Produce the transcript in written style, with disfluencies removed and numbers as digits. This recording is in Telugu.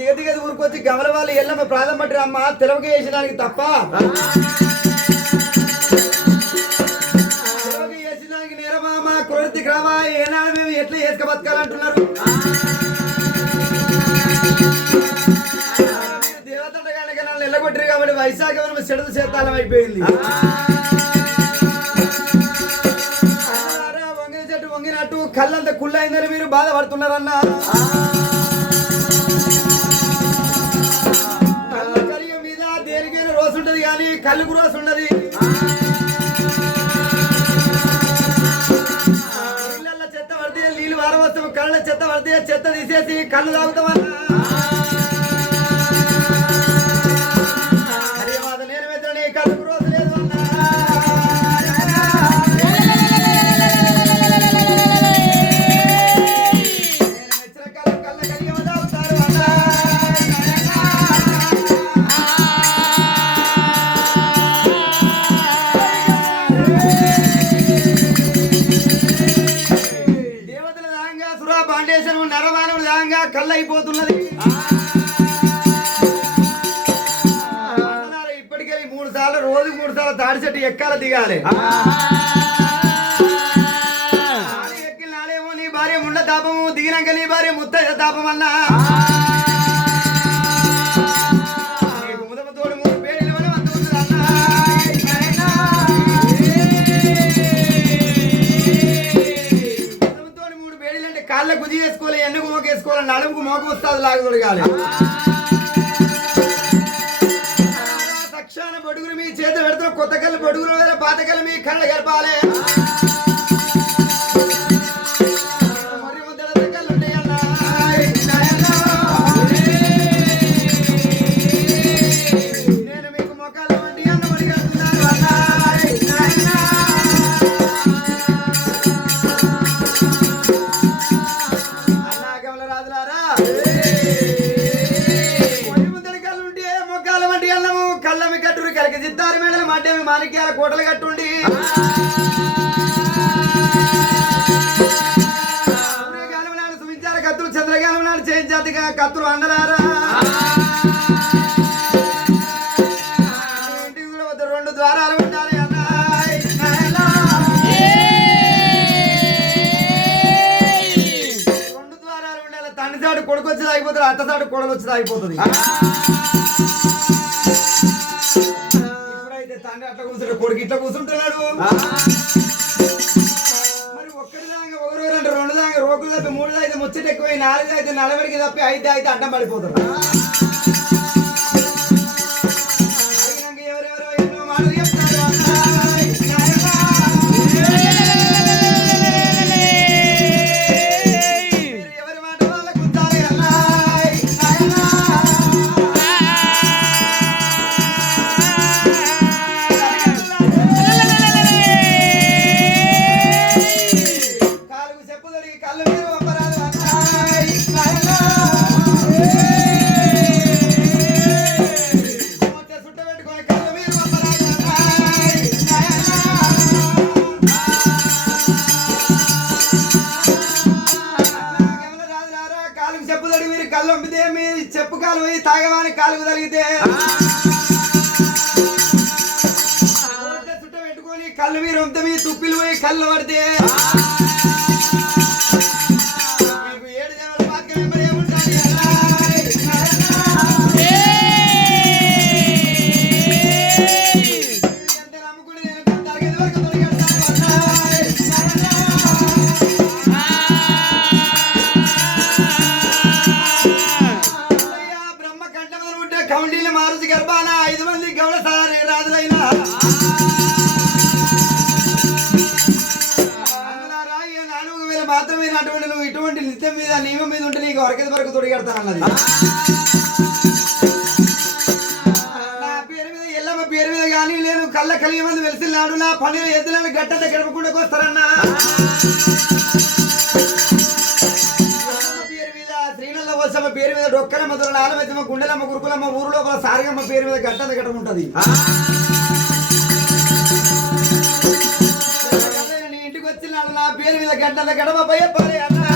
దిగది ఊరుకొచ్చి గమల వాళ్ళు ఎల్లమ్మ ప్రాధం పట్టి అమ్మ తెలవక వేసడానికి తప్ప తెలవక వేసడానికి నేరమామ కురతి క్రమా ఏనాడు మేము ఎట్లా వేసుక బతకాలంటున్నారు దేవతంట కనుక నన్ను ఎల్లగొట్టరు కాబట్టి వైశాఖం చెడుదు చేతాలం అయిపోయింది వంగిన చెట్టు వంగినట్టు కళ్ళంతా కుళ్ళైందని మీరు బాధపడుతున్నారన్నా రోజుంటది కానీ కళ్ళుకు రోజు ఉన్నది నీళ్ళల్లో చెత్త పడితే నీళ్ళు వారవస్తాము కళ్ళ చెత్త పడితే చెత్త తీసేసి కళ్ళు తాగుతామన్నా ధన్యవాద నేను వెతని కళ్ళుకు రోజు లేదు అన్నా నేను మెచ్చిన కళ్ళు కళ్ళ కలిగి తాగుతారు అన్నా నరమానవుడు దాంగా కళ్ళైపోతున్నది ఇప్పటికే 3 సార్లు రోజుకు 3 సార్లు తాడి చెట్టు ఎక్కాల దిగాలి ఎక్కిన నాడేమో నీ భార్య ముండ తాపము దిగినాక నీ భార్య ముత్తైద తాపం అన్నా ముదమతోడు 3 పేడీలు అని అంటుంది అన్నా కాళ్ళ గుజి వేసుకోవాలి ఎన్నుకు మోకేసుకోవాలి నడుముకు మోక వస్తుంది లాగదొడగాలి సక్షాన బడుగులు మీ చేత పెడుతున్న కొత్త కళ్ళు బడుగులు వేరే పాత కళ్ళు మీ కళ్ళ గడపాలి మరి ముద్దల కళ్ళు ఉంటాయన్నా నేను మీకు మొక్కలు వంటి అన్న అడిగడుతున్నాను అన్నా మాణిక్యాల కోటలు కట్టుండి సూర్యకాలం నాడు సుమించాల కత్తులు చంద్రకాలం నాడు చేయించాతిగా కత్తులు అందలారా ఇంటికి వద్ద 2 ద్వారాలు ఉండాలి అన్నా 2 ద్వారాలు ఉండాలి తండ్రి చాడు కొడుకు వచ్చేది అయిపోతుంది అత్త చాడు కొడలు వచ్చేది అయిపోతుంది అట్లా కూర్చుంటాడు కొడుకు ఇట్లా కూర్చుంటున్నాడు మరి ఒక్కటి దాకా 1 2 2 దాకా రోకులు తప్పి 3 అయితే ముచ్చట ఎక్కువ 4 అయితే నలబడికి తప్పి 5 అయితే అడ్డం పడిపోతారు ఎవరెవరో ఎన్నో మాటలు చెప్తారు ఎవరి మాట వాళ్ళకు గుర్తాలి అన్నా చెప్పు కాలు పోయి తాగవాని కాలు తగిలితే చుట్ట పెట్టుకొని కళ్ళు మీరు రొంత మీ తుప్పిలు పోయి కళ్ళు పడితే 7 జనాలు పాతిక వెంబడి ఏముంటాయి ఎంత నమ్ముకుని నేను తరగతి వరకు కౌండీలు మారుతి గర్భాన 5 మంది గౌడ సారి రాజులైన నాలుగు వేల మాత్రమే అటువంటి నువ్వు ఇటువంటి నిత్యం మీద నియమం మీద ఉంటే నీకు వరకది వరకు తొడిగడతానన్నది నా పేరు మీద ఎల్లమ్మ పేరు మీద కానీ నేను కళ్ళ కలిగి మంది వెలిసినాడు నా పని ఎద్దులను గట్టంత గడపకుండా వస్తారన్నా శ్రీనల్ల పేరు మీద డొక్కలమ్మ దొరల ఆలమచ్చమ్మ గుండెలమ్మ గురుకులమ్మ ఊరు లోపల సారిగమ్మ పేరు మీద గట్టంత గట్టం ఉంటది నీ ఇంటికి వచ్చినాడు నా పేరు మీద గట్టంత గడప భయపడే అన్నా